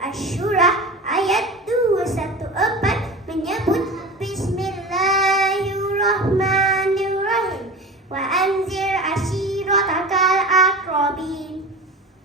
Asy-Syura ayat 214 menyebut Bismillahirrahmanirrahim. Wa anzir ashiratakal aqrabin.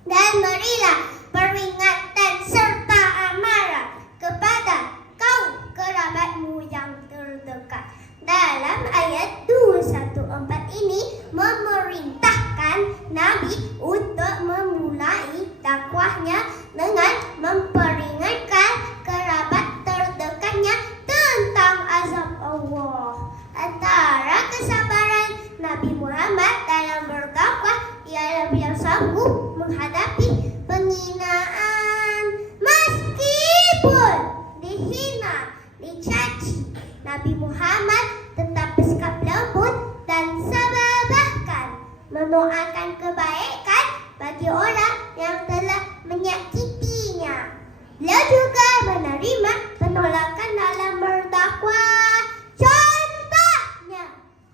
Dan berilah peringatan serta amarah kepada kaum kerabatmu yang terdekat. Dalam ayat 214 ini memerintahkan Nabi untuk memulai dakwahnya dengan memperingatkan kerabat terdekatnya tentang azab Allah. Antara kesabaran Nabi Muhammad dalam berdakwah ialah beliau sanggup menghadapi penghinaan, meskipun dihina, dicaci. Nabi Muhammad tetap bersikap lembut dan sabar, bahkan mendoakan kebaikan bagi orang yang telah menyakitinya. Beliau juga menerima penolakan dalam berdakwah. Contohnya,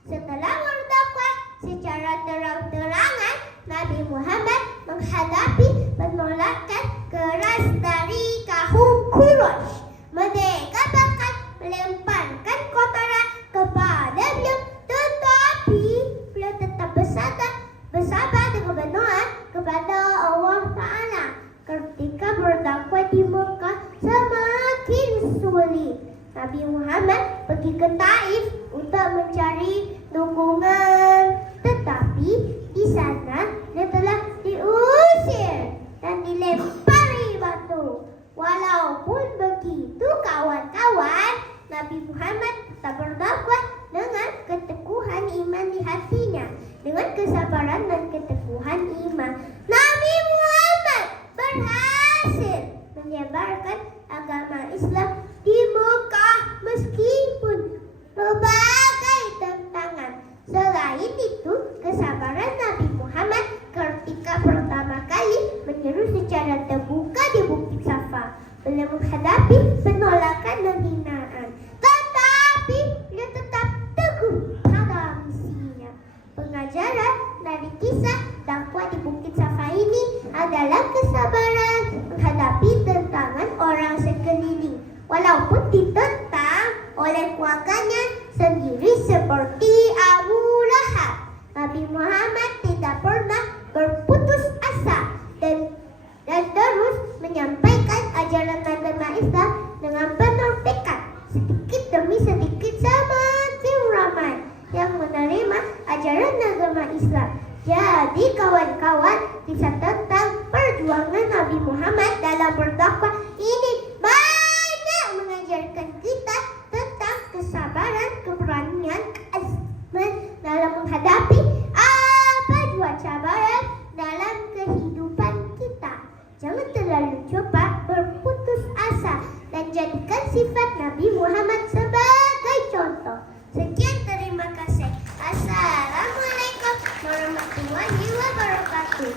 setelah berdakwah secara terang-terangan, Nabi Muhammad menghadapi penolakan keras dari kaum Quraisy. Mereka bahkan melemparkan kotoran kepada beliau, tetapi beliau tetap bersabar dengan berdoa kepada Allah Ta'ala. Ketika berdakwah di Mekah semakin sulit, Nabi Muhammad pergi ke Taif untuk mencari dukungan, tetapi di sana dia telah diusir dan dilempari batu. Walaupun begitu kawan-kawan, Nabi Muhammad tetap berdakwah dengan keteguhan iman di hatinya. Dengan kesabaran dan keteguhan iman, Nabi Muhammad berhasil menyebarkan agama Islam di Mekah meskipun berbagai tantangan. Selain itu, kesabaran Nabi Muhammad ketika pertama kali menyeru secara terbuka di Bukit Safa. Beliau menghadapi penolakan dan hinaan, tetapi beliau tetap teguh pada misinya. Pengajaran dari kisah dakwah di Bukit Safa ini adalah kesabaran menghadapi tantangan orang sekeliling, walaupun ditentang oleh keluarganya sendiri seperti Abu Lahab. Nabi Muhammad tidak pernah berputus asa dan terus menyampaikan ajaran agama Islam dengan penuh tekad. Sedikit demi sedikit semakin ramai yang menerima ajaran agama Islam. Jadi kawan-kawan, kisah tentang perjuangan Nabi Muhammad dalam berdakwah ini banyak mengajarkan kita tentang kesabaran, keberanian, keazman dalam menghadapi apa jua cabaran dalam kehidupan kita. Jangan terlalu cepat berputus asa dan jadikan sifat Nabi Muhammad sebagai contoh. Sekian, terima kasih. Assalamualaikum warahmatullahi wabarakatuh.